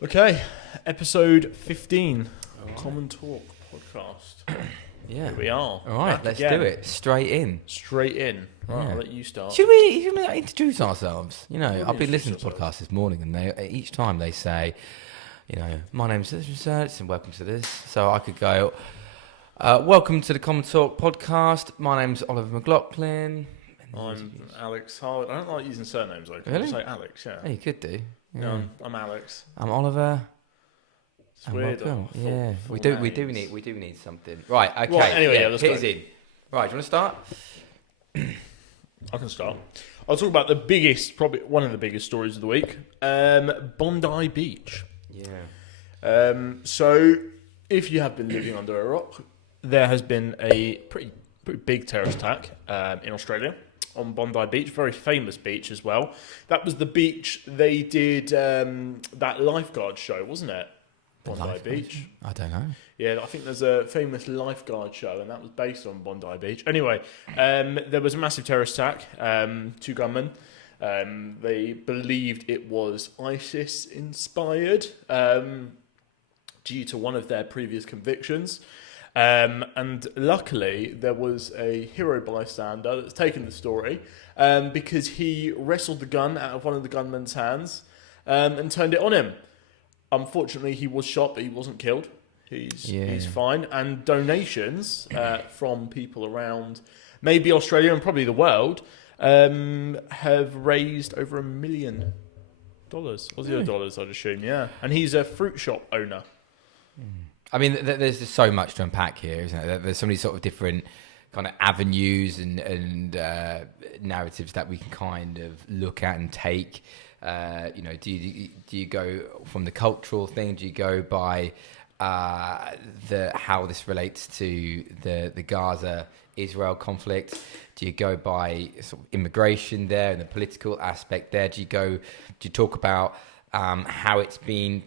Okay, episode 15, Common Talk podcast. Yeah. Here we are. All right, Back let's again. do it. Straight in. Straight in. Right, Yeah. I'll let you start. Should we introduce ourselves? You know, We'll I've been listening introduce to podcasts this morning, and each time they say, you know, my name's such and welcome to this. So I could go, welcome to the Common Talk podcast. My name's Oliver McLaughlin. I'm Alex Howard. I don't like using surnames, though. Can Really? I just say Alex, yeah. Oh, you could do. Yeah. No, I'm Alex. I'm Oliver. It's And weird. welcome. full- Yeah, full we do names. need something. Right. Okay. Right, anyway, yeah, let's hit go. us in. Right. Do you want to start? I can start. I'll talk about the biggest, probably one of the biggest stories of the week. Bondi Beach. Yeah. So, if you have been living under a rock, there has been a pretty big terrorist attack in Australia on Bondi Beach, very famous beach as well. That was the beach they did that lifeguard show, wasn't it? Bondi Beach. I don't know. Yeah, I think there's a famous lifeguard show, and that was based on Bondi Beach. Anyway, there was a massive terrorist attack. Two gunmen. They believed it was ISIS inspired due to one of their previous convictions. And luckily, there was a hero bystander that's taken the story because he wrestled the gun out of one of the gunmen's hands and turned it on him. Unfortunately, he was shot, but he wasn't killed. He's fine. And donations from people around maybe Australia and probably the world have raised over $1 million. Aussie dollars, I'd assume, yeah. And he's a fruit shop owner. I mean, there's just so much to unpack here, isn't it? There's so many sort of different kind of avenues and narratives that we can kind of look at and take. You know, do you go from the cultural thing? Do you go by how this relates to the Gaza-Israel conflict? Do you go by sort of immigration there and the political aspect there? Do you talk about how it's been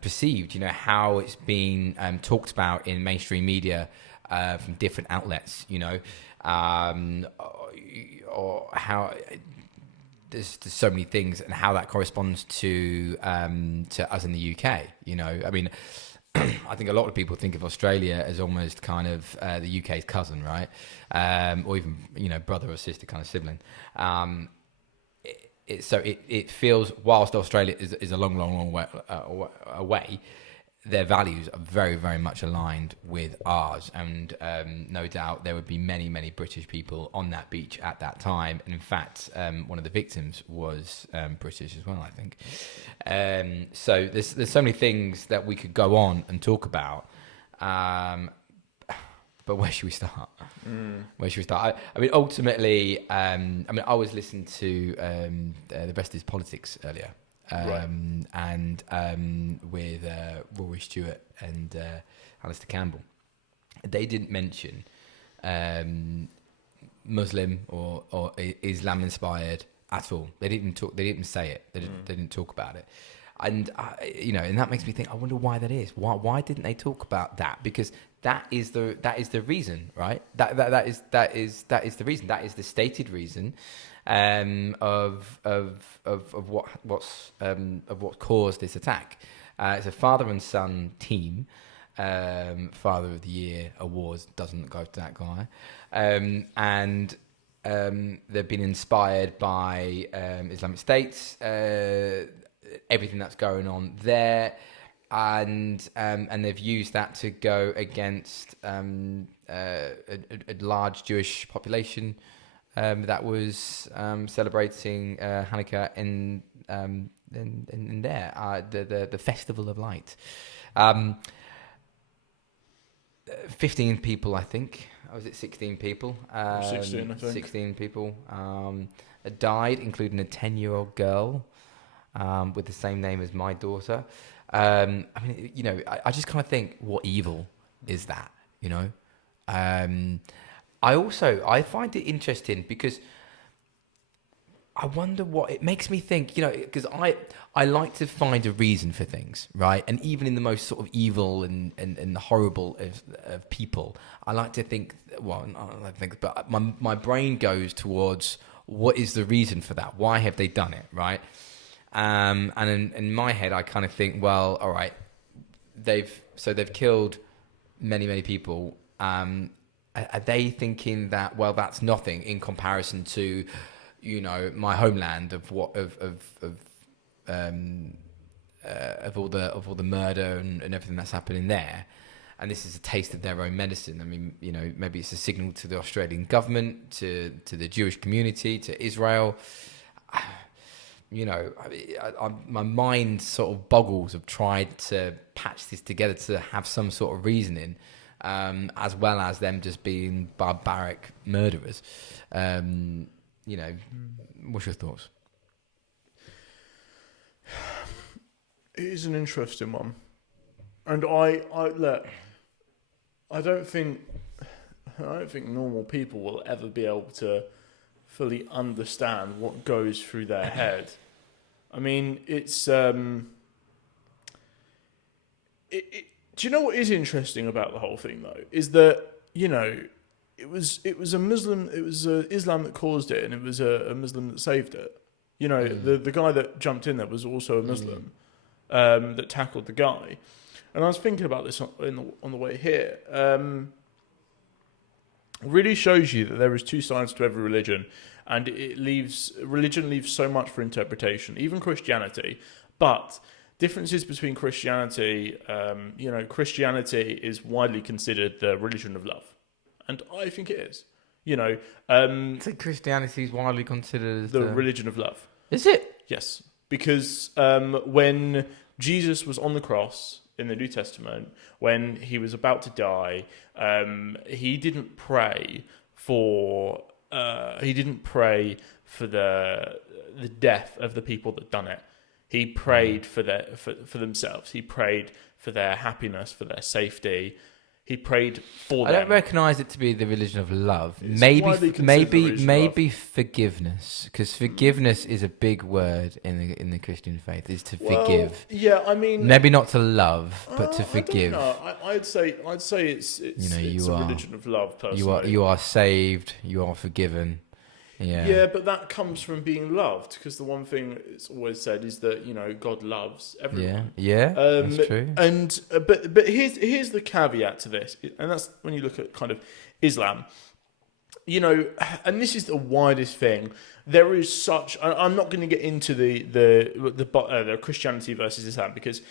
perceived, you know, how it's been talked about in mainstream media from different outlets, you know, or how there's so many things and how that corresponds to us in the UK, you know. I mean, I think a lot of people think of Australia as almost kind of the UK's cousin, right? Or even, you know, brother or sister kind of sibling. It feels, whilst Australia is a long way away, their values are very, very much aligned with ours. And no doubt there would be many British people on that beach at that time. And in fact, one of the victims was British as well, I think. So there's so many things that we could go on and talk about. But where should we start? Where should we start? I mean, ultimately, I was listening to the rest of his politics earlier, and with Rory Stewart and Alistair Campbell. They didn't mention Muslim or Islam inspired at all. They didn't talk. They didn't say it. They didn't talk about it. And you know, and that makes me think. I wonder why that is. Why didn't they talk about that? Because that is the reason, right? That is the reason. That is the stated reason of what caused this attack. It's a father and son team. Father of the Year awards doesn't go to that guy, and they've been inspired by Islamic States. Everything that's going on there, and they've used that to go against a large Jewish population that was celebrating Hanukkah in there, the Festival of Light. 15 people, I think. Or was it 16 people? 16, I think. 16 people died, including a 10-year-old girl. With the same name as my daughter. I mean, you know, I just kind of think, what evil is that, you know? I find it interesting because I wonder what it makes me think, you know, because I like to find a reason for things, right? And even in the most sort of evil and horrible of people, I like to think, well, I think, but my brain goes towards what is the reason for that? Why have they done it, right? And in my head, I kind of think, well, all right, they've killed many people. Are they thinking that, well, that's nothing in comparison to, my homeland of all the murder and everything that's happening there, and this is a taste of their own medicine. I mean, maybe it's a signal to the Australian government, to the Jewish community, to Israel. My mind sort of boggles. I've tried to patch this together to have some sort of reasoning. As well as them just being barbaric murderers. What's your thoughts? It is an interesting one, and I don't think normal people will ever be able to fully understand what goes through their head. I mean, it's do you know what is interesting about the whole thing though? Is that it was a Muslim, it was Islam that caused it, and it was a Muslim that saved it. The guy that jumped in there was also a Muslim that tackled the guy. And I was thinking about this on the way here. Really shows you that there is two sides to every religion, and religion leaves so much for interpretation, even Christianity. But differences between Christianity, Christianity is widely considered the religion of love, and I think it is. So Christianity is widely considered as the religion of love. Is it? Yes, because when Jesus was on the cross in the New Testament, when he was about to die, he didn't pray for the death of the people that done it. He prayed for themselves. He prayed for their happiness, for their safety. He prayed for them. I don't recognise it to be the religion of love. It's Maybe forgiveness, because forgiveness is a big word in the Christian faith. Is to forgive. Yeah, I mean, maybe not to love, but to forgive. I don't know. I'd say it's a religion of love. Personally, you are saved. You are forgiven. Yeah, but that comes from being loved, because the one thing it's always said is that God loves everyone. Yeah, that's true. And but here's the caveat to this, and that's when you look at kind of Islam, and this is the widest thing. There is such. I'm not going to get into the Christianity versus Islam, because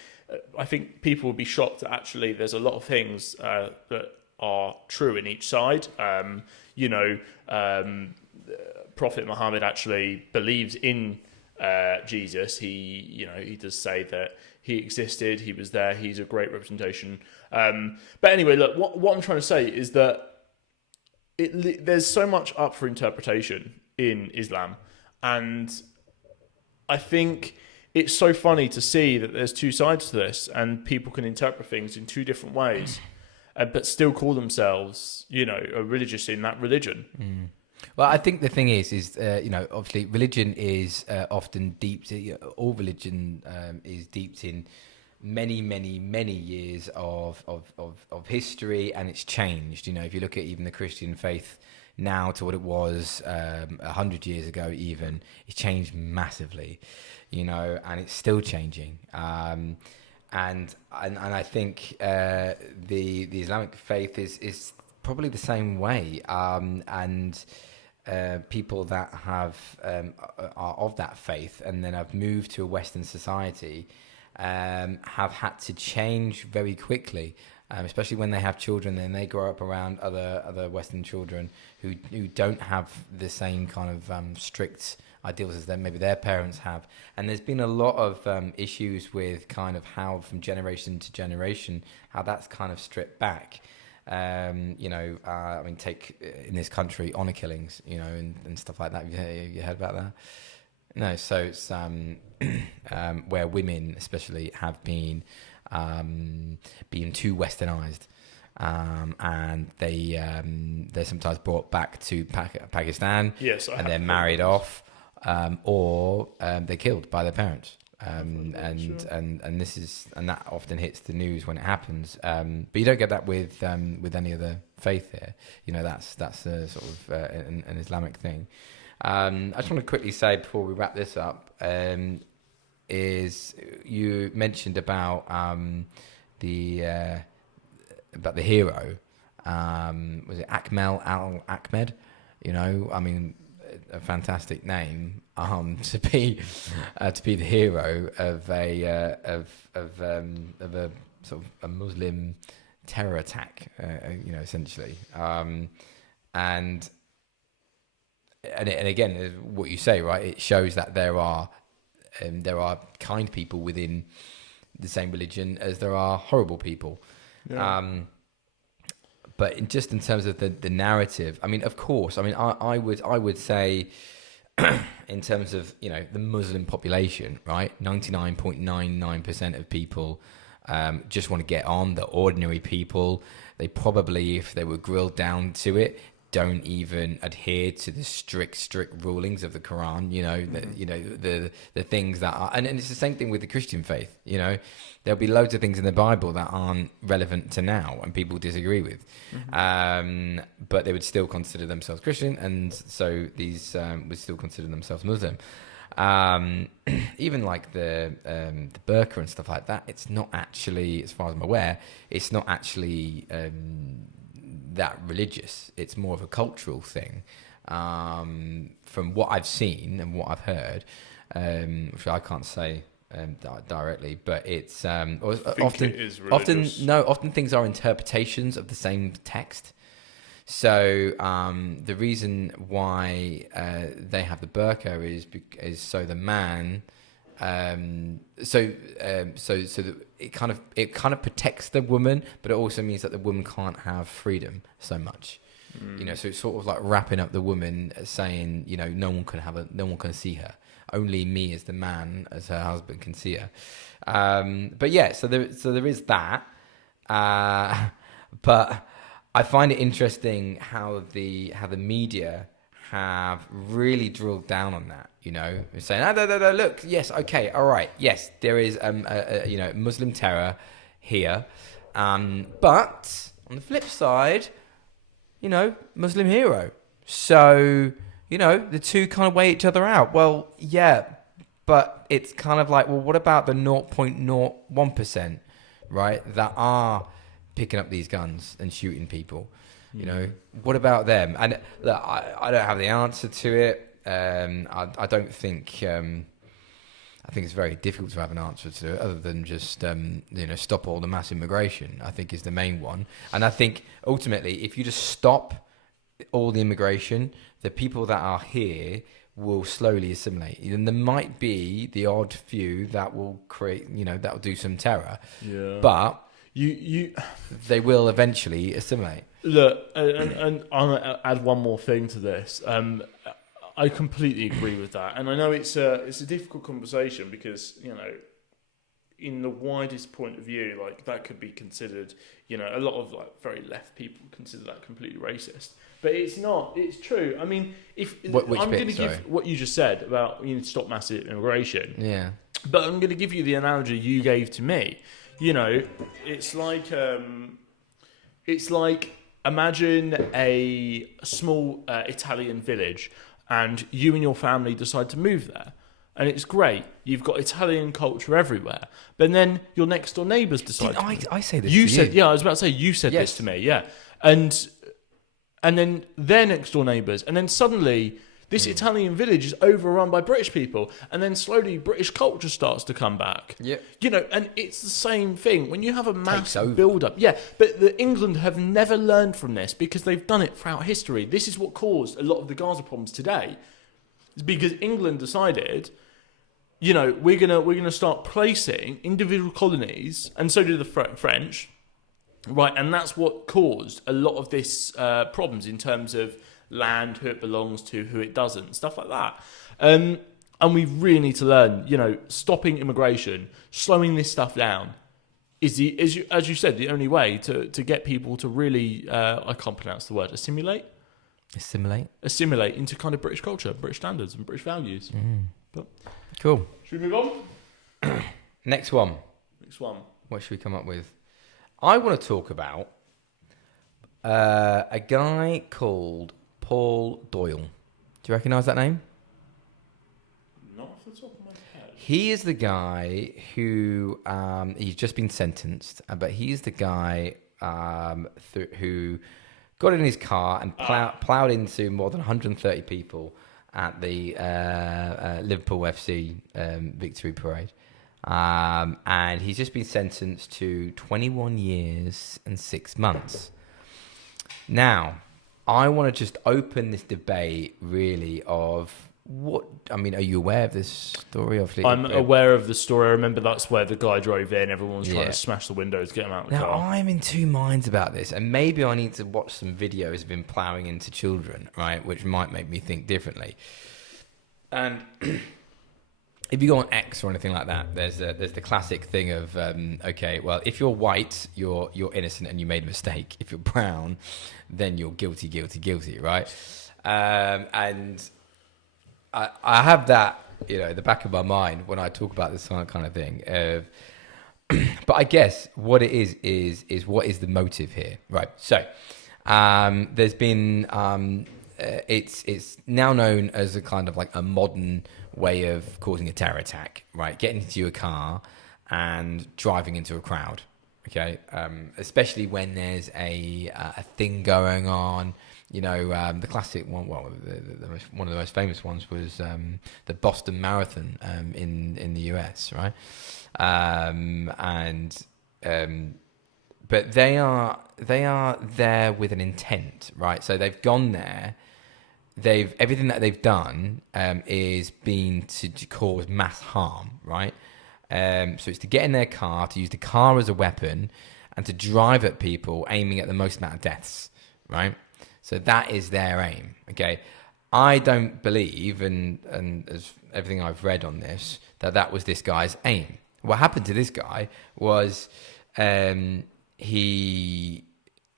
I think people would be shocked that actually there's a lot of things that are true in each side. Prophet Muhammad actually believes in Jesus. He does say that he existed, he was there, he's a great representation. But anyway, look, what I'm trying to say is that there's so much up for interpretation in Islam, and I think it's so funny to see that there's two sides to this, and people can interpret things in two different ways, but still call themselves, a religious in that religion. Mm. Well, I think the thing is obviously religion is often deep. All religion is deeped in many years of history, and it's changed. If you look at even the Christian faith now to what it was 100 years ago, even it's changed massively. And it's still changing. And I think the Islamic faith is probably the same way, and people that are of that faith and then have moved to a Western society have had to change very quickly, especially when they have children and they grow up around other Western children who don't have the same kind of strict ideals as maybe their parents have. And there's been a lot of issues with kind of how from generation to generation how that's kind of stripped back. Take in this country honor killings, and stuff like that. Have you heard about that? No. So it's where women, especially, have been too westernized, and they're sometimes brought back to Pakistan. Yes, and they're married off, or they're killed by their parents. And that often hits the news when it happens, but you don't get that with any other faith here. That's a sort of an Islamic thing. I just want to quickly say before we wrap this up, is you mentioned about the hero. Was it Akmal Al Ahmed? You know, I mean, a fantastic name to be the hero of a sort of a Muslim terror attack. You know, essentially, and again, what you say, right? It shows that there are kind people within the same religion as there are horrible people. Yeah. But in terms of the narrative, I mean, of course, I mean, I would say, in terms of, you know, the Muslim population, right? 99.99% of people just want to get on. They're ordinary people. They probably, if they were grilled down to it, don't even adhere to the strict rulings of the Quran. You know, the things that are, and it's the same thing with the Christian faith. You know, there'll be loads of things in the Bible that aren't relevant to now and people disagree with, but they would still consider themselves Christian, and so these would still consider themselves Muslim. Even like the burqa and stuff like that, it's not actually, as far as I'm aware, it's not actually that religious. It's more of a cultural thing, from what I've seen and what I've heard, which I can't say directly, but it's often things are interpretations of the same text. So the reason why they have the burqa is so the man, so that it kind of protects the woman, but it also means that the woman can't have freedom so much. You know, so it's sort of like wrapping up the woman, saying, you know, no one can see her. Only me as the man, as her husband, can see her. But yeah, so there is that. But I find it interesting how the media have really drilled down on that. You know, saying, no, look, yes, okay, all right, yes, there is you know, Muslim terror here, but on the flip side, you know, Muslim hero. So, you know, the two kind of weigh each other out. Well, yeah, but it's kind of like, well, what about the 0.01%, right, that are picking up these guns and shooting people? You know, what about them? And look, I don't have the answer to it. I don't think. I think it's very difficult to have an answer to it, other than just you know, stop all the mass immigration. I think is the main one. And I think ultimately, if you just stop all the immigration, the people that are here will slowly assimilate. And there might be the odd few that will create, you know, that will do some terror. Yeah. But they will eventually assimilate. Look, and I'm going to add one more thing to this. I completely agree with that, and I know it's a difficult conversation because, you know, in the widest point of view, like, that could be considered, you know, a lot of like very left people consider that completely racist, but it's not. It's true. I mean, I'm going to give what you just said about, you need to stop massive immigration. Yeah, but I'm going to give you the analogy you gave to me. You know, it's like imagine a small Italian village, and you and your family decide to move there. And it's great. You've got Italian culture everywhere. But then your next door neighbours decide. I say this to you. Yeah, I was about to say, you said this to me, yeah. And then their next door neighbours. And then suddenly this Italian village is overrun by British people. And then slowly British culture starts to come back. Yeah. You know, and it's the same thing. When you have a mass build-up. Yeah, but England have never learned from this because they've done it throughout history. This is what caused a lot of the Gaza problems today. It's because England decided, you know, we're gonna start placing individual colonies, and so do the French, right? And that's what caused a lot of this problems in terms of land, who it belongs to, who it doesn't, stuff like that. And we really need to learn, you know, stopping immigration, slowing this stuff down is as you said, the only way to get people to really, I can't pronounce the word, assimilate into kind of British culture, British standards and British values. But, cool. Should we move on? Next one. What should we come up with? I want to talk about a guy called Paul Doyle. Do you recognise that name? Not off the top of my head. He is the guy who he's just been sentenced, but he's the guy who got in his car and plowed into more than 130 people at the Liverpool FC victory parade. And he's just been sentenced to 21 years and 6 months. Now, I want to just open this debate really of are you aware of this story? Obviously, I'm aware of the story. I remember that's where the guy drove in. Everyone was trying to smash the windows, get him out of the car. Now, I'm in two minds about this, and maybe I need to watch some videos of him ploughing into children, right? Which might make me think differently. And if you go on X or anything like that, there's the classic thing of okay, well, if you're white, you're innocent and you made a mistake. If you're brown, then you're guilty, right? And I have that, the back of my mind when I talk about this kind of thing. But I guess what it is what is the motive here, right? So there's been it's now known as a kind of like a modern way of causing a terror attack, right? Getting into a car and driving into a crowd, okay? Especially when there's a thing going on. The classic one, one of the most famous ones was the Boston Marathon in the US, right? But they are there with an intent, right? So they've gone there. Everything that they've done is been to cause mass harm, right? So it's to get in their car, to use the car as a weapon, and to drive at people, aiming at the most amount of deaths, right? So that is their aim, okay? I don't believe, and as everything I've read on this, that was this guy's aim. What happened to this guy was I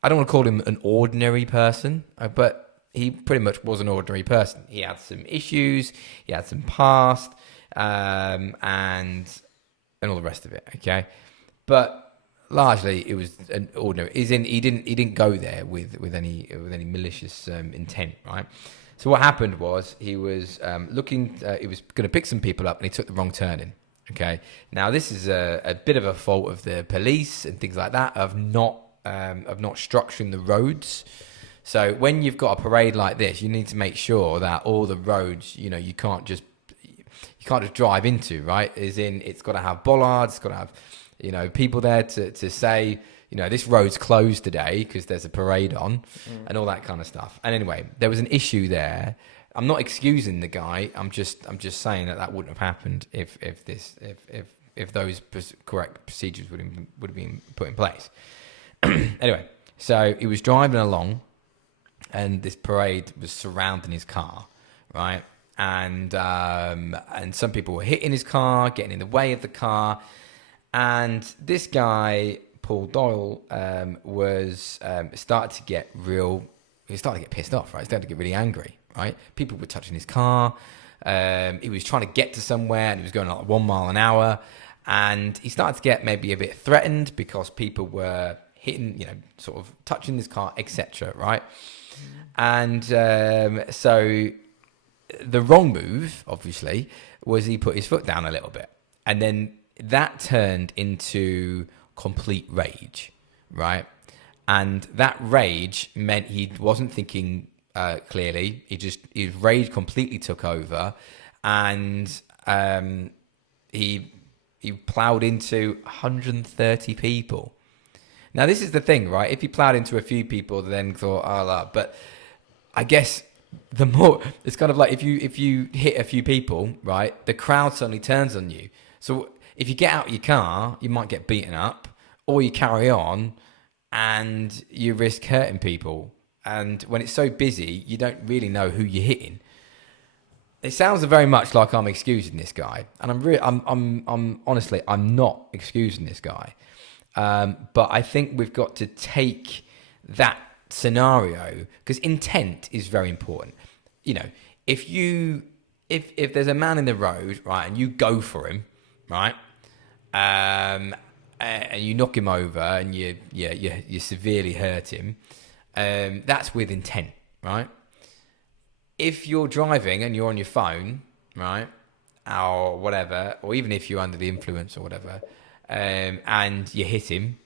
don't want to call him an ordinary person, but he pretty much was an ordinary person. He had some issues, he had some past, and all the rest of it, okay? But largely, it was an ordinary. He didn't go there with any malicious intent, right? So what happened was he was looking. He was going to pick some people up, and he took the wrong turning. Okay. Now this is a bit of a fault of the police and things like that of not structuring the roads. So when you've got a parade like this, you need to make sure that all the roads, you can't just drive into, right? It's got to have bollards. It's got to have people there to say, this road's closed today because there's a parade on and all that kind of stuff. And anyway, there was an issue there. I'm not excusing the guy. I'm just saying that wouldn't have happened if those correct procedures would have been put in place. Anyway, so he was driving along and this parade was surrounding his car, right? And some people were hitting his car, getting in the way of the car. And this guy, Paul Doyle, was started to get pissed off, right? He started to get really angry, right? People were touching his car. He was trying to get to somewhere and he was going like 1 mile an hour. And he started to get maybe a bit threatened because people were hitting, sort of touching his car, etc., right? And so the wrong move, obviously, was he put his foot down a little bit. And then that turned into complete rage, right? And that rage meant he wasn't thinking clearly. His rage completely took over, and he plowed into 130 people. Now, this is the thing, right? If he plowed into a few people, then thought, but I guess the more it's kind of like if you hit a few people, right? The crowd suddenly turns on you. So if you get out of your car, you might get beaten up, or you carry on and you risk hurting people. And when it's so busy, you don't really know who you're hitting. It sounds very much like I'm excusing this guy, and I'm honestly, I'm not excusing this guy. But I think we've got to take that scenario because intent is very important. If there's a man in the road, right, and you go for him, right, and you knock him over and you severely hurt him, that's with intent, right? If you're driving and you're on your phone, right, or whatever, or even if you're under the influence or whatever, and you hit him,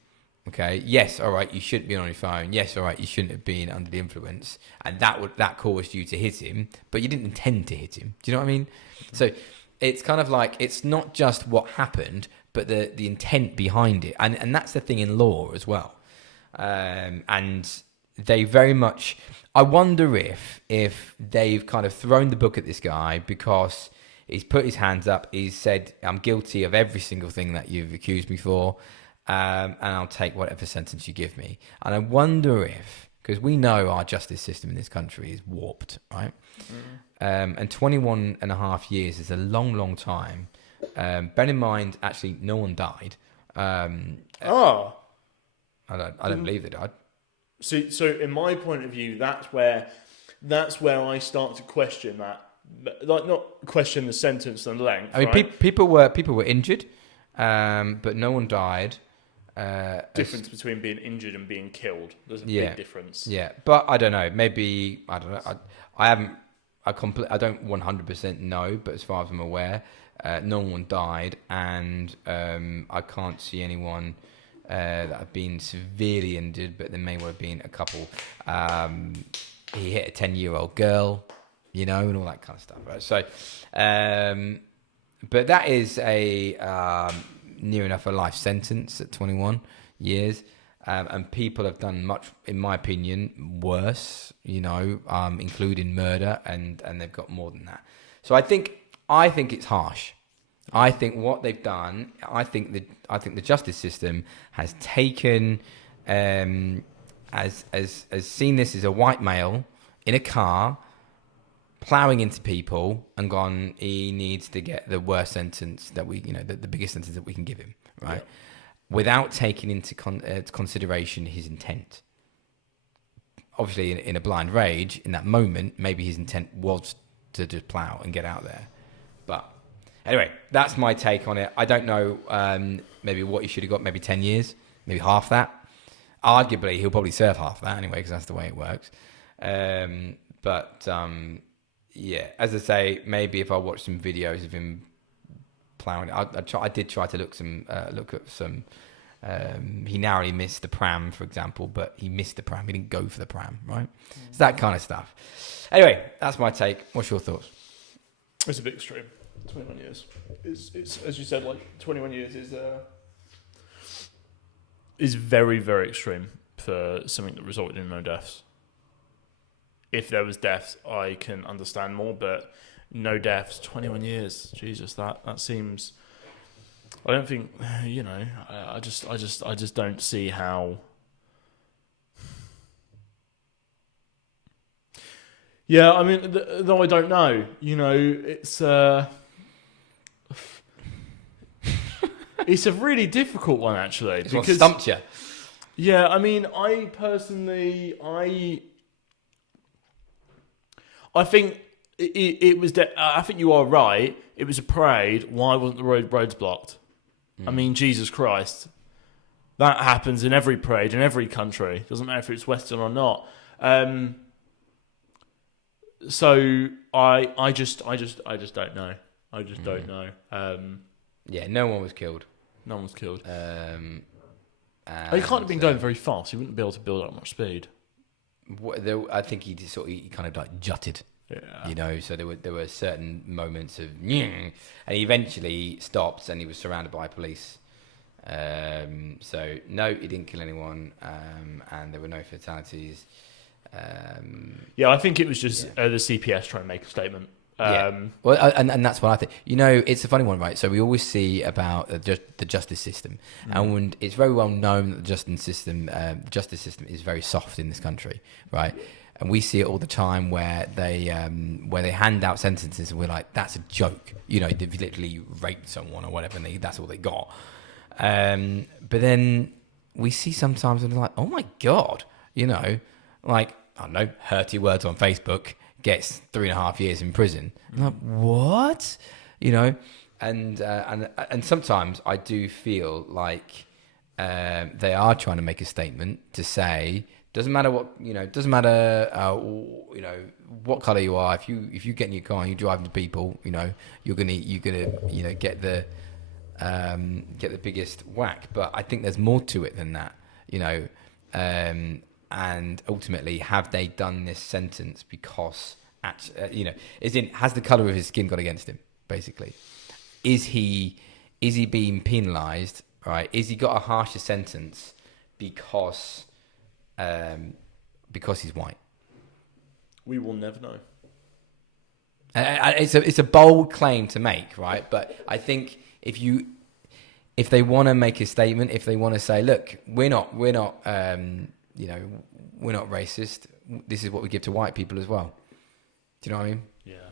okay, yes, all right, you shouldn't be on your phone. Yes, all right, you shouldn't have been under the influence, and that caused you to hit him, but you didn't intend to hit him. Do you know what I mean? So it's kind of like, it's not just what happened, but the intent behind it, and that's the thing in law as well. And they very much, I wonder if they've kind of thrown the book at this guy because he's put his hands up, he's said, I'm guilty of every single thing that you've accused me for, and I'll take whatever sentence you give me. And I wonder if, because we know our justice system in this country is warped, right? And 21 and a half years is a long, long time. Bear in mind, actually, no one died. I don't believe they died. So in my point of view, that's where I start to question that, like, not question the sentence and length. I mean, right? people were injured, but no one died. Difference between being injured and being killed. There's a big difference. Yeah, but I don't know. Maybe I don't know. I don't 100% know, but as far as I'm aware, no one died, and I can't see anyone that have been severely injured, but there may well have been a couple. He hit a 10-year-old girl, and all that kind of stuff, right? So, but that is a near enough a life sentence at 21 years, and people have done much, in my opinion, worse, including murder, and they've got more than that. So I think it's harsh. I think what they've done, I think the justice system has taken, as seen this as a white male in a car ploughing into people and gone, he needs to get the worst sentence that we, the biggest sentence that we can give him, right? Yeah. Without taking into consideration his intent. Obviously, in a blind rage, in that moment, maybe his intent was to just plough and get out there. But anyway, that's my take on it. I don't know maybe what he should have got, maybe 10 years, maybe half that. Arguably, he'll probably serve half that anyway, because that's the way it works. Yeah, as I say, maybe if I watch some videos of him ploughing, I did try to look at some. He narrowly missed the pram, for example, but he missed the pram. He didn't go for the pram, right? It's that kind of stuff. Anyway, that's my take. What's your thoughts? It's a bit extreme. 21 years. It's as you said, like 21 years is very, very extreme for something that resulted in no deaths. If there was deaths, I can understand more, but no deaths, 21 years. Jesus, that seems. I don't think, I just don't see how. Yeah, I mean, though I don't know, it's it's a really difficult one, actually. It's what stumped you. Yeah, I mean, I personally, I think it was. I think you are right. It was a parade. Why wasn't the roads blocked? I mean, Jesus Christ, that happens in every parade in every country. Doesn't matter if it's Western or not. So I just don't know. I just don't know. Yeah, no one was killed. No one was killed. He can't have been going very fast. He wouldn't be able to build up much speed. I think he kind of like jutted. Yeah. So there were certain moments of, and he eventually stopped, and he was surrounded by police. So no, he didn't kill anyone, and there were no fatalities. Yeah, I think it was just the CPS trying to make a statement. Well, and that's what I think. It's a funny one, right? So we always see about the justice system, and it's very well known that the justice system is very soft in this country, right? And we see it all the time where they hand out sentences, and we're like, that's a joke. They've literally raped someone or whatever, and that's all they got. But then we see sometimes, and they're like, oh my God, like, I don't know, hurty words on Facebook gets 3.5 years in prison. I'm like, what? And sometimes I do feel like they are trying to make a statement to say, doesn't matter what, doesn't matter, what color you are. If you get in your car and you drive to people, you're gonna get the biggest whack. But I think there's more to it than that, and ultimately, have they done this sentence because, has the color of his skin got against him? Basically, is he being penalised? Right? Is he got a harsher sentence because he's white? We will never know. It's a bold claim to make, right? But I think if they want to make a statement, if they want to say, look, we're not racist. This is what we give to white people as well. Do you know what I mean? Yeah.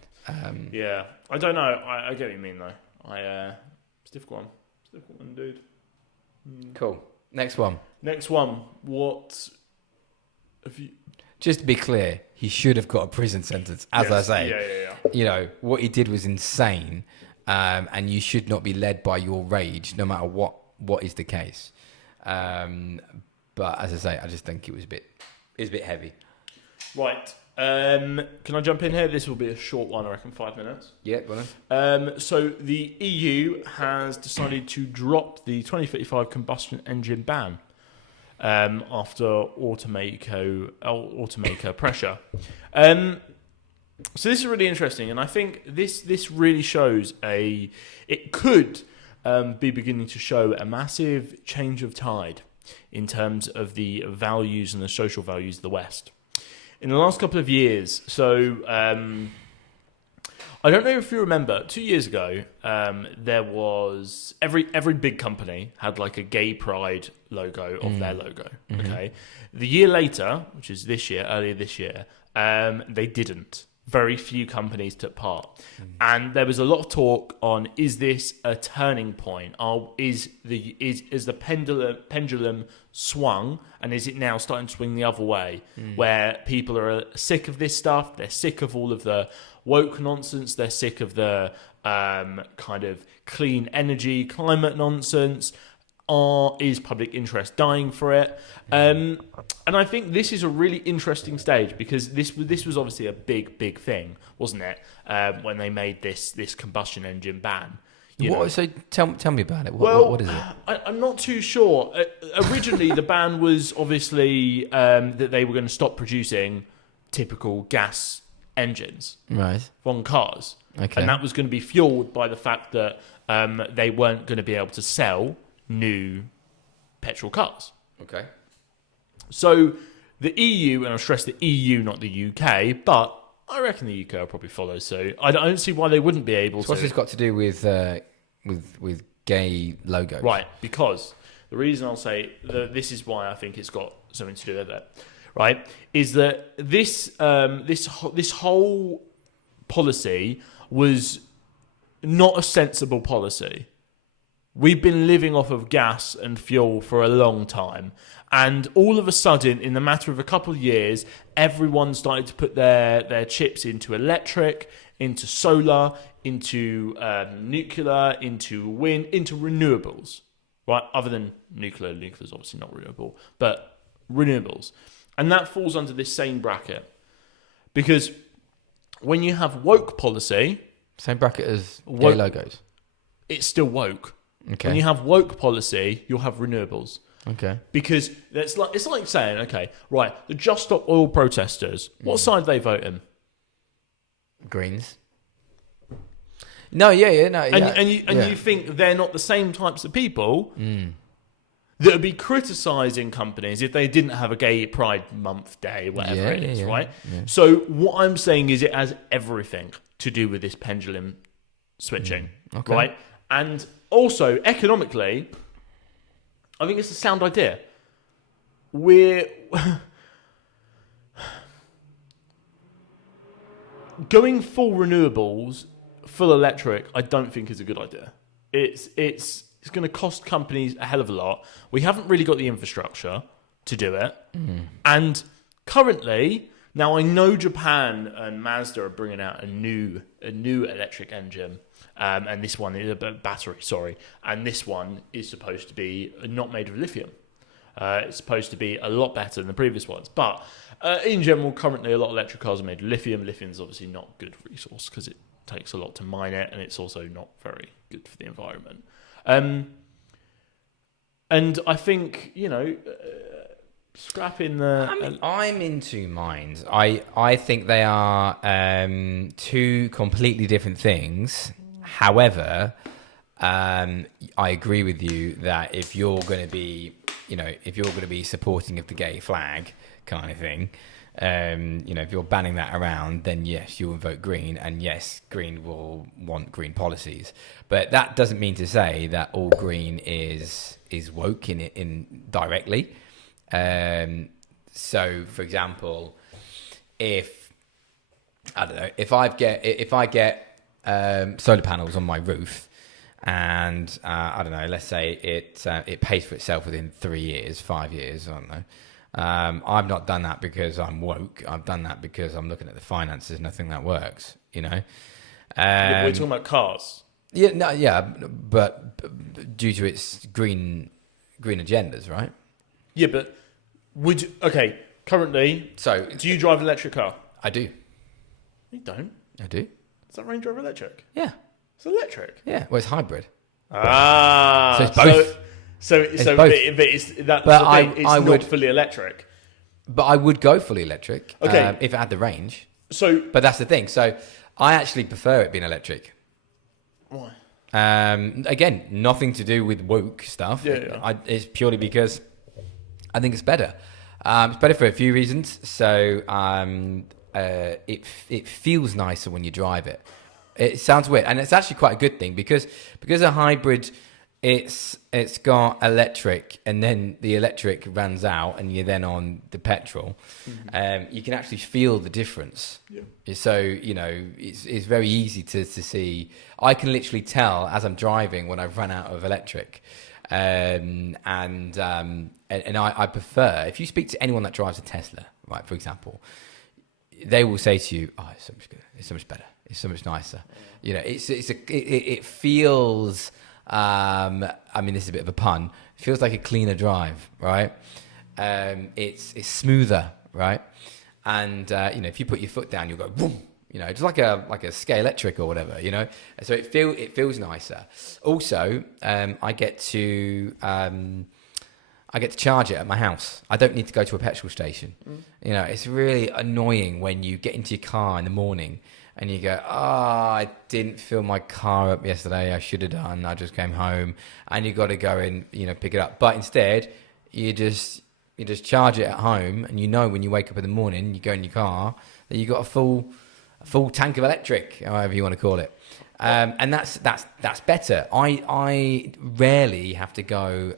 Yeah. I don't know. I get what you mean though. It's a difficult one. It's a difficult one, dude. Cool. Next one. What have you? Just to be clear, he should have got a prison sentence, as I say. Yeah. What he did was insane, and you should not be led by your rage, no matter what is the case. But as I say, I just think it was a bit heavy. Right. Can I jump in here? This will be a short one, I reckon, 5 minutes. Yeah, go on. So the EU has decided to drop the 2035 combustion engine ban after automaker pressure. So this is really interesting, and I think this really shows it could be beginning to show a massive change of tide in terms of the values and the social values of the West. In the last couple of years, so I don't know if you remember, 2 years ago, there was every big company had like a gay pride logo of their logo. Mm-hmm. Okay, the year later, which is earlier this year, they didn't. Very few companies took part, and there was a lot of talk on: is this a turning point? Is the pendulum swung, and is it now starting to swing the other way, where people are sick of this stuff? They're sick of all of the woke nonsense. They're sick of the kind of clean energy, climate nonsense. Is public interest dying for it? And I think this is a really interesting stage, because this was obviously a big thing, wasn't it? When they made this combustion engine ban. So tell me about it. What is it? I'm not too sure. Originally, the ban was obviously that they were going to stop producing typical gas engines, right, on cars. Okay. And that was going to be fueled by the fact that they weren't going to be able to sell new petrol cars. Okay. So the EU, and I stress the EU, not the UK, but I reckon the UK will probably follow suit. I don't see why they wouldn't be able to. What's this got to do with gay logos? Right, because the reason I'll say that this is why I think it's got something to do with it, right, is that this whole policy was not a sensible policy. We've been living off of gas and fuel for a long time, and all of a sudden, in the matter of a couple of years, everyone started to put their chips into electric, into solar, into nuclear, into wind, into renewables, right? Other than nuclear is obviously not renewable, but renewables. And that falls under this same bracket, because when you have woke policy... Same bracket as gay logos? It's still woke. Okay. When you have woke policy, you'll have renewables. Okay. Because it's like saying, okay, right, the Just Stop Oil protesters, what side they vote in? Greens. No, yeah. You think they're not the same types of people that would be criticising companies if they didn't have a gay pride month day, whatever it is, right? Yeah. So what I'm saying is it has everything to do with this pendulum switching, right? And also, economically, I think it's a sound idea. We're going full renewables, full electric. I don't think is a good idea. It's going to cost companies a hell of a lot. We haven't really got the infrastructure to do it, and currently Now I know Japan and Mazda are bringing out a new electric engine, and this one is a battery. Sorry, and this one is supposed to be not made of lithium. It's supposed to be a lot better than the previous ones, but in general, currently a lot of electric cars are made of lithium. Lithium is obviously not a good resource because it takes a lot to mine it, and it's also not very good for the environment. And I think, scrapping the... I'm in two minds. I think they are two completely different things. However, I agree with you that if you're going to be, supporting of the gay flag kind of thing, if you're banning that around, then yes, you'll vote green, and yes, green will want green policies. But that doesn't mean to say that all green is woke in directly. So, for example, if I get solar panels on my roof, and let's say it pays for itself within 3 years, 5 years, I don't know. I've not done that because I'm woke. I've done that because I'm looking at the finances and I think that works, We're talking about cars. But due to its green agendas, right? Yeah, but currently, so do you drive an electric car? I do. You don't? I do. Is that Range Rover electric? Yeah. It's electric? Yeah. Well, it's hybrid. So it's both. It's both. It's not fully electric. But I would go fully electric if it had the range. But that's the thing. So I actually prefer it being electric. Why? Again, nothing to do with woke stuff. Yeah. It's purely because I think it's better. It's better for a few reasons. So it feels nicer when you drive it. It sounds weird, and it's actually quite a good thing because a hybrid, it's got electric, and then the electric runs out, and you're then on the petrol. Mm-hmm. You can actually feel the difference. Yeah. So it's very easy to see. I can literally tell as I'm driving when I've run out of electric, and I prefer, if you speak to anyone that drives a Tesla, right, for example, they will say to you, "Oh, it's so much good. It's so much better. It's so much nicer." It feels. This is a bit of a pun. It feels like a cleaner drive, right? It's smoother, right? And if you put your foot down, you'll go boom. Just like a Sky Electric or whatever. So it feels nicer. Also, I get to charge it at my house. I don't need to go to a petrol station. It's really annoying when you get into your car in the morning and you go, I didn't fill my car up yesterday. I should have done. I just came home, and you got to go and pick it up. But instead, you just charge it at home, and when you wake up in the morning, you go in your car, that you got a full tank of electric, however you want to call it. And that's better. I rarely have to go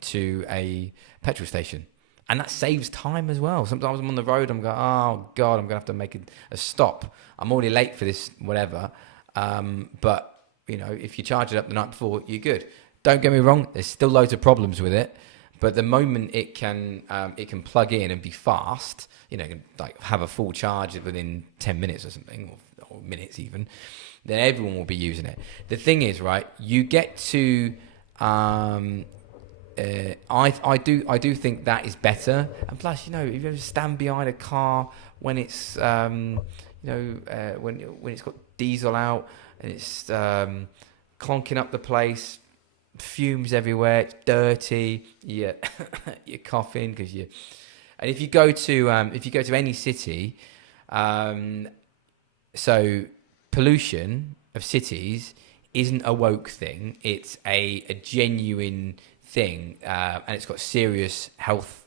to a petrol station, and that saves time as well. Sometimes I'm on the road, I'm going, oh God, I'm gonna have to make a stop. I'm already late for this, whatever. But if you charge it up the night before, you're good. Don't get me wrong, there's still loads of problems with it. But the moment it can plug in and be fast, have a full charge within 10 minutes or something, or minutes even, then everyone will be using it. The thing is, right, you get to, I do think that is better. And plus, if you ever stand behind a car when it's, when it's got diesel out and it's clonking up the place, fumes everywhere, it's dirty, you're coughing because you. And if you go to any city, so pollution of cities isn't a woke thing; it's a genuine thing, and it's got serious health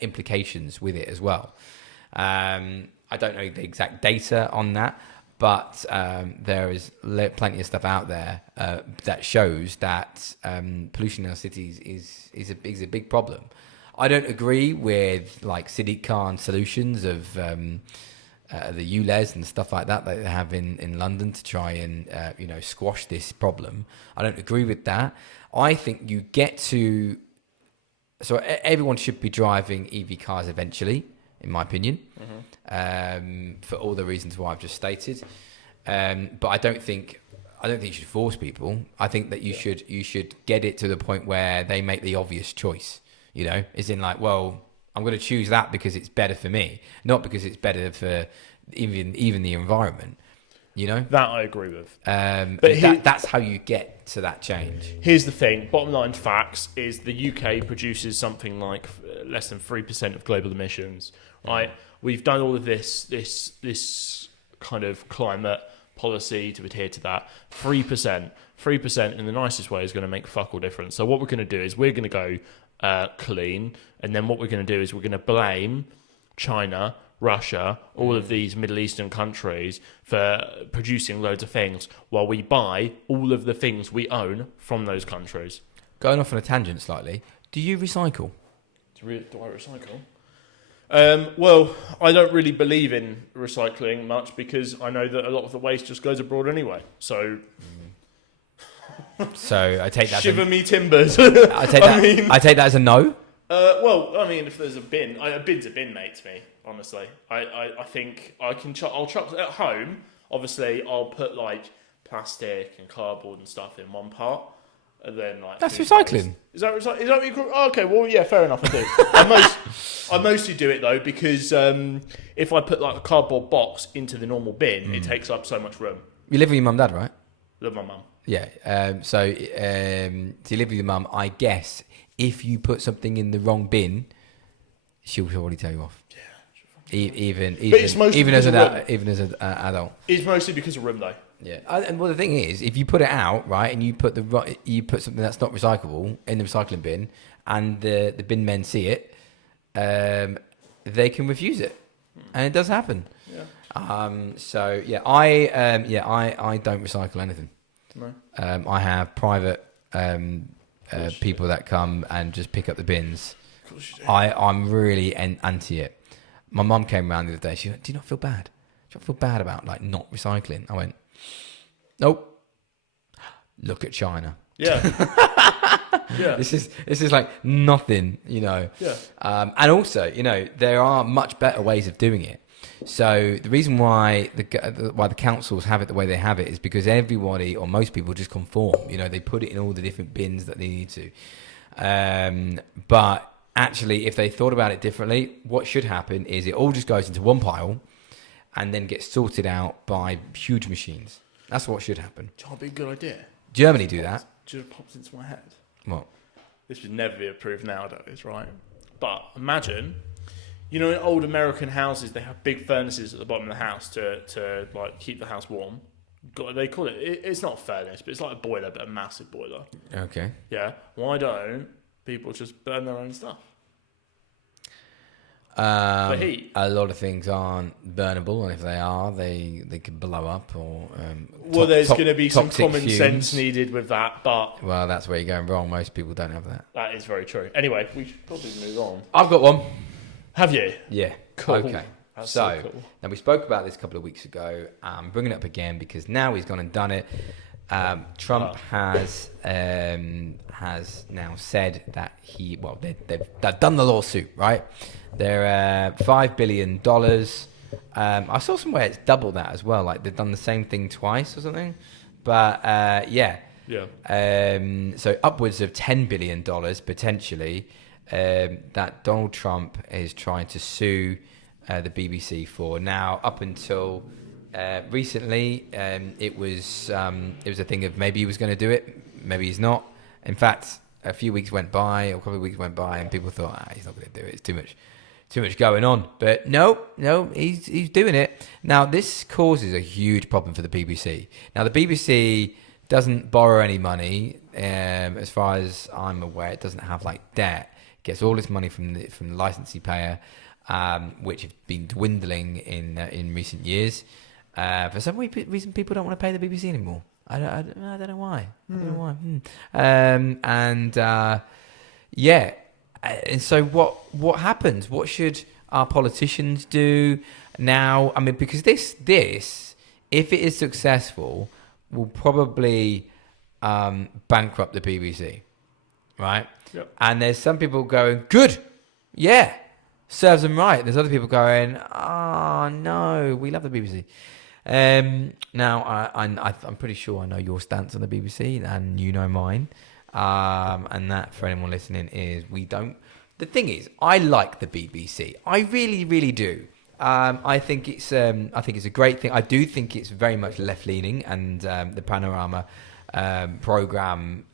implications with it as well. I don't know the exact data on that, but there is plenty of stuff out there that shows that pollution in our cities is a big problem. I don't agree with like Sadiq Khan's solutions of the ULEZ and stuff like that they have in London to try and squash this problem. I don't agree with that. I think you get to, so everyone should be driving EV cars eventually. in my opinion, for all the reasons why I've just stated. But I don't think you should force people. I think that you should get it to the point where they make the obvious choice. You know, as in like, well, I'm going to choose that because it's better for me, not because it's better for even the environment. You know, that I agree with. But that's how you get to that change. Here's the thing: bottom line facts is the UK produces something like less than 3% of global emissions. Right? We've done all of this kind of climate policy to adhere to that. 3% in the nicest way is going to make fuck all difference. So what we're going to do is we're going to go clean, and then what we're going to do is we're going to blame China, Russia, all of these Middle Eastern countries for producing loads of things while we buy all of the things we own from those countries. Going off on a tangent slightly, do you recycle? Do I recycle? Well, I don't really believe in recycling much because I know that a lot of the waste just goes abroad anyway. So I take that. Shiver me timbers. I take that as a no. Well, I mean, if there's a bin, a bin's a bin, mate. To me, honestly, I think I can. I'll chuck at home. Obviously, I'll put like plastic and cardboard and stuff in one part, and then like that's recycling. Is that what you call? Oh, okay, well, yeah, fair enough. I do. I mostly do it though because if I put like a cardboard box into the normal bin, it takes up so much room. You live with your mum and dad, right? Live with my mum. Yeah. So you live with your mum. I guess if you put something in the wrong bin, she'll already tell you off. Yeah. Even as an adult. It's mostly because of room though. Yeah. And well, the thing is, if you put it out right and you put something that's not recyclable in the recycling bin, and the bin men see it, they can refuse it, and it does happen. Yeah. So yeah, I don't recycle anything. No. I have private people that come and just pick up the bins. Of course you do. I'm really anti it. My mum came around the other day. She went, "Do you not feel bad? Do you not feel bad about like not recycling?" I went, "Nope. Look at China." Yeah. Yeah. This is like nothing, you know. Yeah. And also, you know, there are much better ways of doing it. So the reason why the councils have it the way they have it is because everybody or most people just conform. You know, they put it in all the different bins that they need to. But actually, if they thought about it differently, what should happen is it all just goes into one pile and then gets sorted out by huge machines. That's what should happen. That'd be a good idea. Germany do that. Just pops into my head. What? This would never be approved nowadays, right? But imagine, you know, in old American houses, they have big furnaces at the bottom of the house to like keep the house warm. They call it. It's not a furnace, but it's like a boiler, but a massive boiler. Okay. Yeah. Why don't people just burn their own stuff? For heat. A lot of things aren't burnable, and if they are, they could blow up or. Well, there's going to be some common fumes. sense needed with that, but. Well, that's where you're going wrong. Most people don't have that. That is very true. Anyway, we should probably move on. I've got one. Have you? Yeah. Cool. Okay. That's so cool. Now we spoke about this a couple of weeks ago. I'm bringing it up again because now he's gone and done it. Trump has now said that they've done the lawsuit, right? They're $5 billion. I saw somewhere it's double that as well. Like they've done the same thing twice or something. But yeah. So upwards of $10 billion potentially that Donald Trump is trying to sue the BBC for. Now, up until recently, it was a thing of maybe he was going to do it, maybe he's not. In fact, a couple of weeks went by, and people thought, he's not going to do it. It's too much going on. But no, he's doing it. Now, this causes a huge problem for the BBC. Now, the BBC doesn't borrow any money, as far as I'm aware. It doesn't have like debt. It gets all its money from the licensee payer, which have been dwindling in recent years. For some reason, people don't want to pay the BBC anymore. I don't know why. And so what happens? What should our politicians do now? I mean, because this, if it is successful, will probably bankrupt the BBC, right? Yep. And there's some people going, good, yeah, serves them right. There's other people going, oh no, we love the BBC. Now, I'm pretty sure I know your stance on the BBC, and you know mine. And that, for anyone listening, is we don't. The thing is, I like the BBC. I really, really do. I think it's a great thing. I do think it's very much left leaning, and the Panorama program,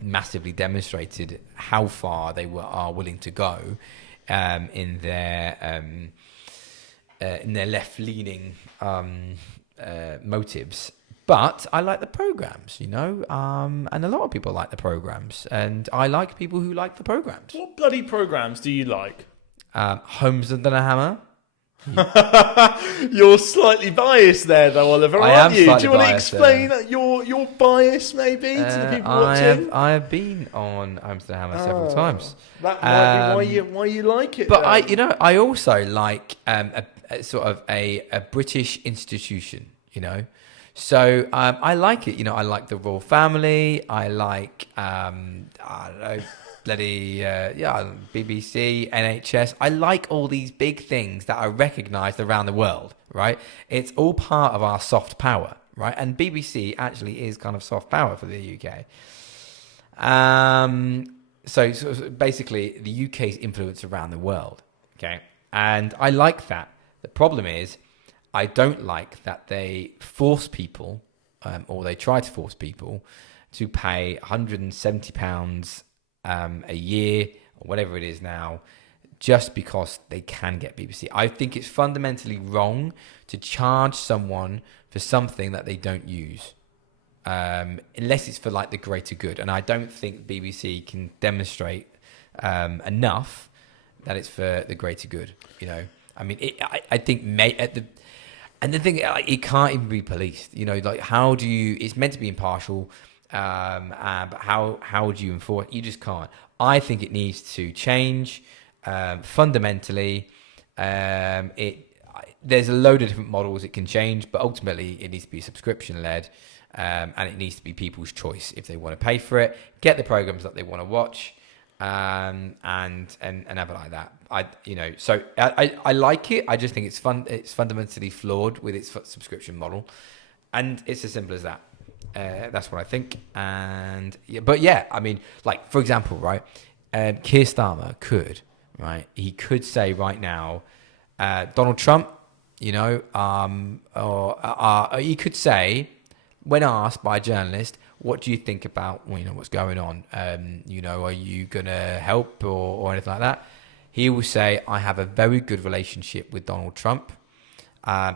massively demonstrated how far they are willing to go in their left leaning motives. But I like the programs, and a lot of people like the programs, and I like people who like the programs. What bloody programs do you like? Homes Under the Hammer. You're slightly biased there, though, Oliver, aren't you? Do you want to explain your bias, maybe, to the people watching? I have been on Homes Under the Hammer several times. That might be why you like it. But though. I also like a sort of a British institution, So I like it. I like the royal family. I like I don't know, bloody BBC, NHS. I like all these big things that are recognised around the world. Right? It's all part of our soft power. Right? And BBC actually is kind of soft power for the UK. So basically, the UK's influence around the world. Okay, and I like that. The problem is, I don't like that they force people, or they try to force people, to pay £170 a year, or whatever it is now, just because they can get BBC. I think it's fundamentally wrong to charge someone for something that they don't use, unless it's for like the greater good. And I don't think BBC can demonstrate enough that it's for the greater good. I mean, I think and the thing, it can't even be policed. Like how do you? It's meant to be impartial, but how do you enforce? You just can't. I think it needs to change fundamentally. There's a load of different models it can change, but ultimately it needs to be subscription led, and it needs to be people's choice if they want to pay for it, get the programs that they want to watch. And have it like that. So I like it. I just think it's fun. It's fundamentally flawed with its subscription model, and it's as simple as that. That's what I think. And I mean, like for example, right? Keir Starmer could, right? He could say right now, Donald Trump, or he could say, when asked by a journalist, what do you think about what's going on? Are you gonna help or anything like that? He will say, I have a very good relationship with Donald Trump.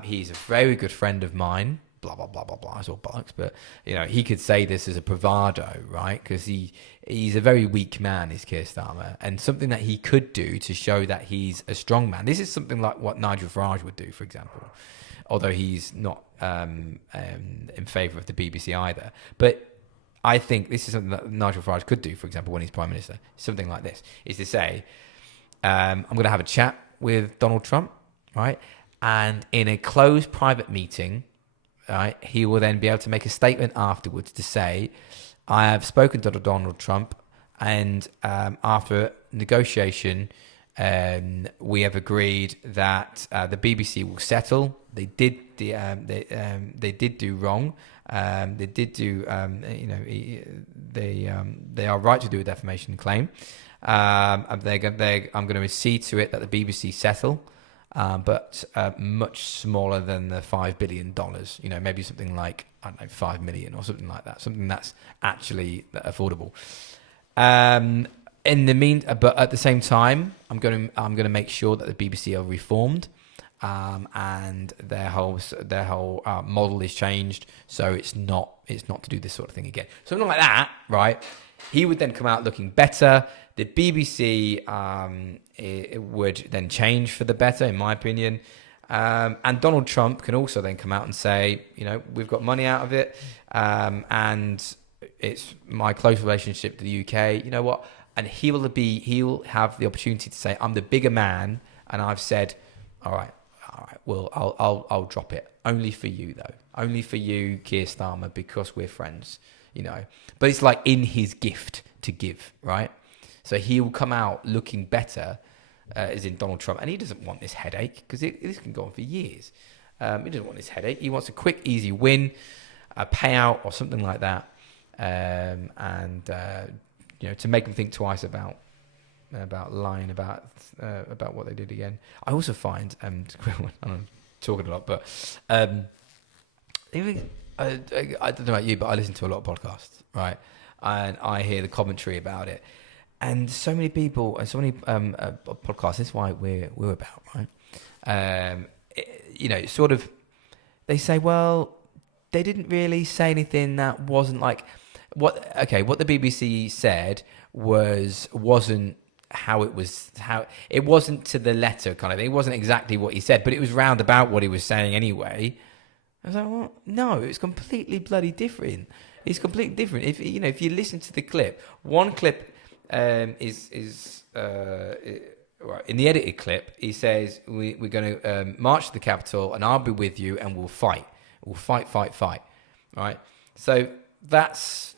He's a very good friend of mine. Blah blah blah blah blah. It's all bollocks, but he could say this as a bravado, right? Because he's a very weak man, is Keir Starmer, and something that he could do to show that he's a strong man. This is something like what Nigel Farage would do, for example, although he's not in favour of the BBC either, but. I think this is something that Nigel Farage could do, for example, when he's Prime Minister. Something like this is to say, I'm going to have a chat with Donald Trump, right? And in a closed private meeting, right, he will then be able to make a statement afterwards to say, I have spoken to Donald Trump, and after negotiation, we have agreed that the BBC will settle. They did do wrong. They did do, they are right to do a defamation claim. I'm going to accede to it that the BBC settle, but much smaller than the $5 billion. Maybe something like, I don't know, 5 million or something like that. Something that's actually affordable. But at the same time, I'm going to make sure that the BBC are reformed. And their whole model is changed, so it's not to do this sort of thing again. Something like that, right? He would then come out looking better. The BBC it would then change for the better, in my opinion. And Donald Trump can also then come out and say, we've got money out of it, and it's my close relationship to the UK. You know what? And he'll have the opportunity to say, I'm the bigger man, and I've said, all right. Well, I'll drop it. Only for you, though. Only for you, Keir Starmer, because we're friends, But it's like in his gift to give, right? So he will come out looking better as in Donald Trump, and he doesn't want this headache because this can go on for years. He doesn't want this headache. He wants a quick, easy win, a payout or something like that, and to make them think twice about lying about what they did again. I also find, I'm talking a lot, but I don't know about you, but I listen to a lot of podcasts, right? And I hear the commentary about it, and so many people and so many podcasts. This is why we're about, right? Sort of, they say, well, they didn't really say anything that wasn't like what the BBC said wasn't how it wasn't to the letter kind of thing. It wasn't exactly what he said, but it was round about what he was saying anyway. I was like, well, no, it's completely bloody different. It's completely different. If you listen to the clip, one clip is right, in the edited clip, he says we're going to march to the Capitol, and I'll be with you, and we'll fight. We'll fight. Right. So that's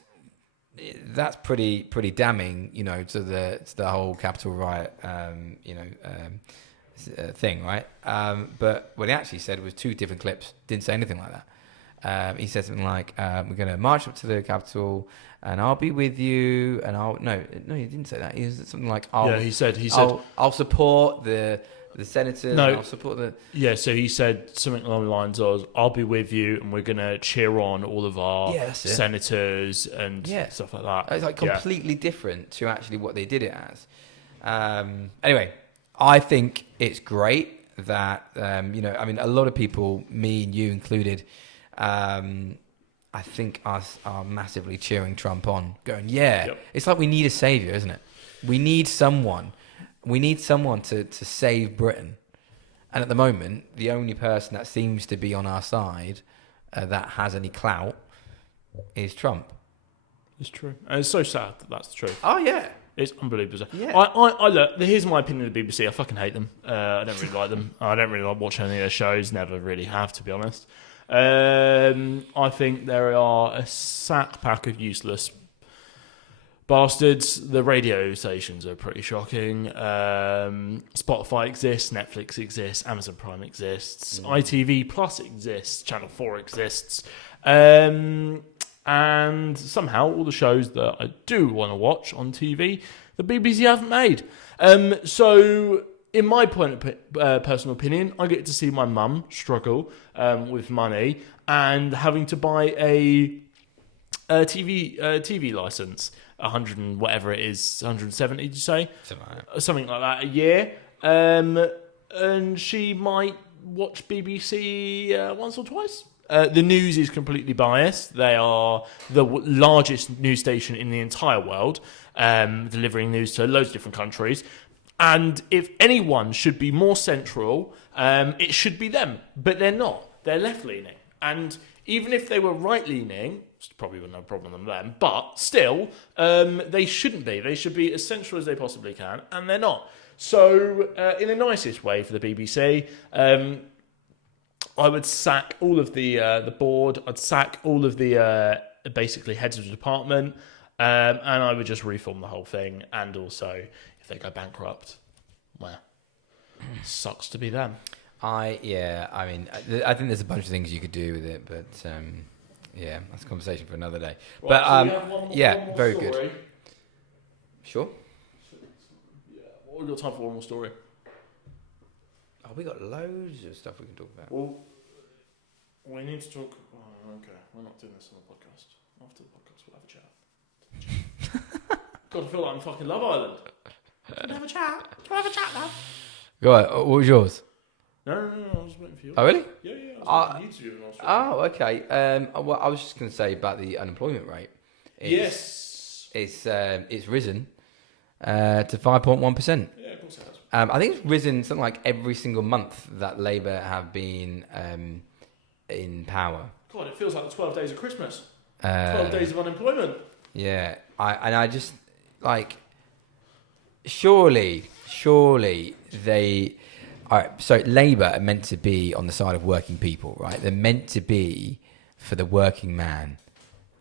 pretty damning, to the whole Capitol riot, thing, right? But what he actually said was two different clips. Didn't say anything like that. He said something like, "We're going to march up to the Capitol, and I'll be with you." And no, he didn't say that. He said something like, he said, I'll support the senators. No, and I'll support the. Yeah, so he said something along the lines of, "I'll be with you, and we're going to cheer on all of our senators and stuff like that." It's like completely different to actually what they did it as. Anyway, I think it's great that a lot of people, me and you included, I think us are massively cheering Trump on, going, It's like we need a savior, isn't it? We need someone to save Britain. And at the moment, the only person that seems to be on our side that has any clout is Trump. It's true. And it's so sad that that's the truth. Oh, yeah. It's unbelievable. Yeah. I look, here's my opinion of the BBC. I fucking hate them. I don't really like them. I don't really like watching any of their shows. Never really have, to be honest. I think there are a sack pack of useless bastards. The radio stations are pretty shocking. Spotify exists, Netflix exists, Amazon Prime exists, ITV Plus exists, Channel 4 exists. And somehow all the shows that I do want to watch on TV, the BBC haven't made. So in my personal opinion, I get to see my mum struggle with money and having to buy a TV license, 100 and whatever it is, 170, did you say? Something like that a year. And she might watch BBC once or twice. The news is completely biased. They are the largest news station in the entire world, delivering news to loads of different countries. And if anyone should be more central, it should be them. But they're not. They're left-leaning. And even if they were right-leaning, probably no problem with them, but still, they shouldn't be. They should be as central as they possibly can, and they're not. So, in the nicest way for the BBC, I would sack all of the board. I'd sack all of the basically heads of the department, and I would just reform the whole thing. And also, if they go bankrupt, well, sucks to be them. I think there's a bunch of things you could do with it, but that's a conversation for another day. Right, but one more very story. good. Sure. Yeah, we've got time for one more story. Oh, we got loads of stuff we can talk about. Well, we need to talk. Oh, okay, we're not doing this on the podcast. After the podcast, we'll have a chat. God, I feel like I'm fucking Love Island. Can we have a chat? Can we have a chat now? Go on. What was yours? No, I was waiting for you. Oh, really? Yeah, I was waiting for you to do it. Oh, okay. Well, I was just going to say about the unemployment rate. It's risen to 5.1%. Yeah, of course it has. I think it's risen something like every single month that Labour have been in power. God, it feels like the 12 days of Christmas. 12 days of unemployment. Yeah, I just like surely they. All right, so Labour are meant to be on the side of working people, right? They're meant to be for the working man,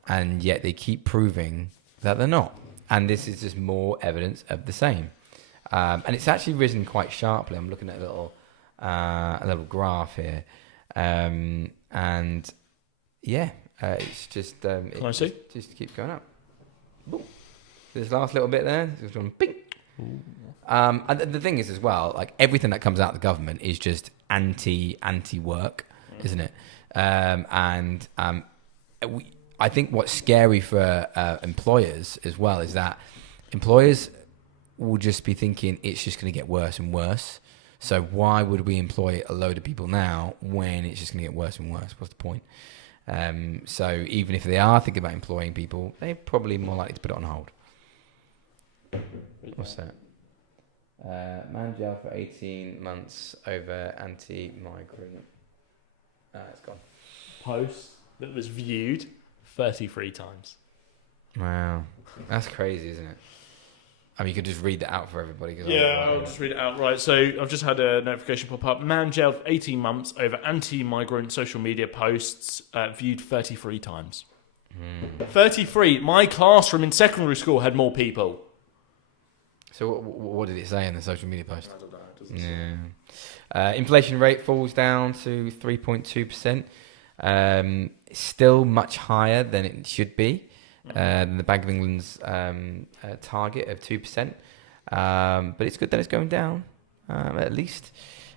and yet they keep proving that they're not. And this is just more evidence of the same. And it's actually risen quite sharply. I'm looking at a little graph here, and yeah, it's just Can I see? Just keeps going up. Boom. This last little bit there, it's gone ping. And the thing is as well, like everything that comes out of the government is just anti-work, isn't it? I think what's scary for employers as well is that employers will just be thinking it's just going to get worse and worse. So why would we employ a load of people now when it's just going to get worse and worse? What's the point? So even if they are thinking about employing people, they're probably more likely to put it on hold. What's that? Man jail for 18 months over anti-migrant. It's gone. Post that was viewed 33 times. Wow. That's crazy, isn't it? I mean, you could just read that out for everybody. I'll just read it out. Right, so I've just had a notification pop up. Man jailed for 18 months over anti-migrant social media posts, viewed 33 times. 33. My classroom in secondary school had more people. So what did it say in the social media post? I don't know. It doesn't say. Inflation rate falls down to 3.2%. Still much higher than it should be. Than the Bank of England's target of 2%. But it's good that it's going down, at least.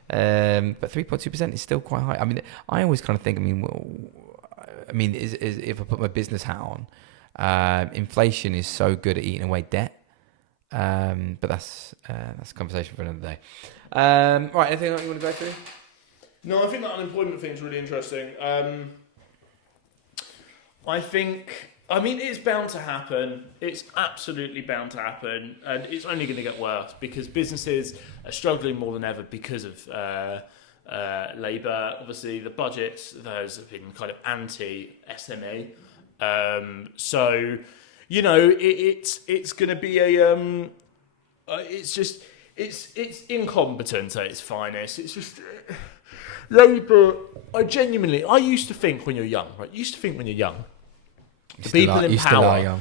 But 3.2% is still quite high. I mean, I always kind of think, is if I put my business hat on, inflation is so good at eating away debt. But that's a conversation for another day. Right, anything else you want to go through? No, I think that unemployment thing is really interesting. It's bound to happen. It's absolutely bound to happen. And it's only going to get worse because businesses are struggling more than ever because of Labour. Obviously, the budgets, those have been kind of anti-SME. So, you know, it's going to be a... It's incompetence at its finest. It's just... Labour... I used to think when you're young, right? The people in power,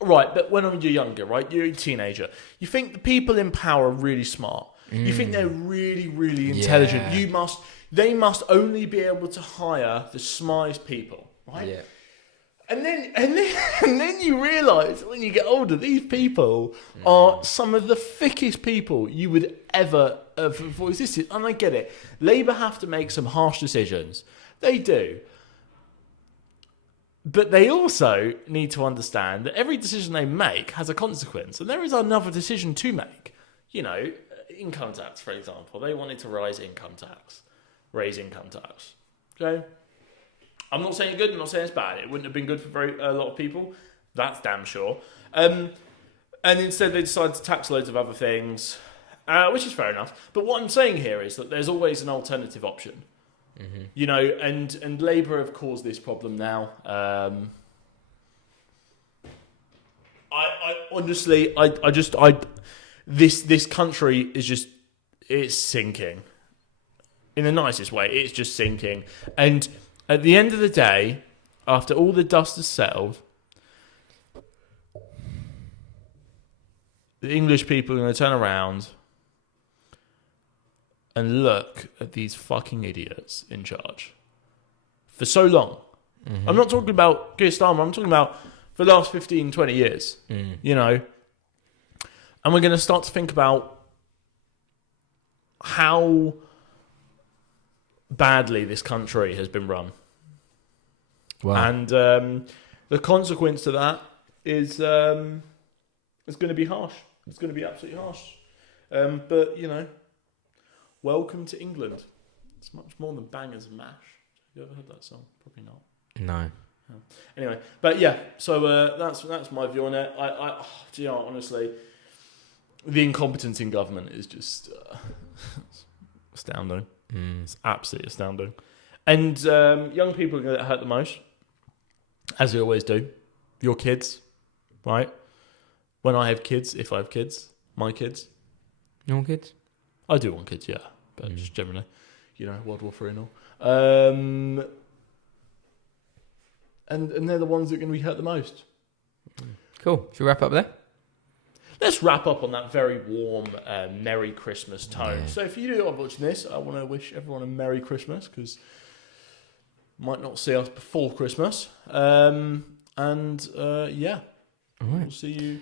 right? But when you're younger, right, you're a teenager. You think the people in power are really smart. You think they're really, really intelligent. Yeah. They must only be able to hire the smartest people, right? Yeah. And then you realise when you get older, these people are some of the thickest people you would ever have existed. And I get it. Labour have to make some harsh decisions. They do. But they also need to understand that every decision they make has a consequence. And there is another decision to make. You know, income tax, for example. They wanted to raise income tax. Okay? I'm not saying it's good, I'm not saying it's bad. It wouldn't have been good for a lot of people. That's damn sure. And instead they decided to tax loads of other things, which is fair enough. But what I'm saying here is that there's always an alternative option. Mm-hmm. You know, and Labour have caused this problem now. This country is just, it's sinking. In the nicest way, it's just sinking. And at the end of the day, after all the dust has settled, the English people are going to turn around and look at these fucking idiots in charge for so long. Mm-hmm. I'm not talking about Keir Starmer, I'm talking about for the last 15, 20 years, you know. And we're going to start to think about how badly this country has been run. Wow. And the consequence to that is going to be harsh. It's going to be absolutely harsh. But, you know, welcome to England. It's much more than bangers and mash. Have you ever heard that song? Probably not. No. Anyway, but yeah, so that's my view on it. Do you know, honestly, the incompetence in government is just astounding. It's absolutely astounding. And young people are going to get hurt the most, as they always do. Your kids, right? When I have kids, if I have kids, my kids. You want kids? I do want kids, yeah. But just generally, you know, World War III and all. And they're the ones that are going to be hurt the most. Cool. Should we wrap up there? let's wrap up on that very warm, Merry Christmas tone. Yeah. So if you are watching this, I want to wish everyone a Merry Christmas, because might not see us before Christmas. Yeah, All right. we'll see you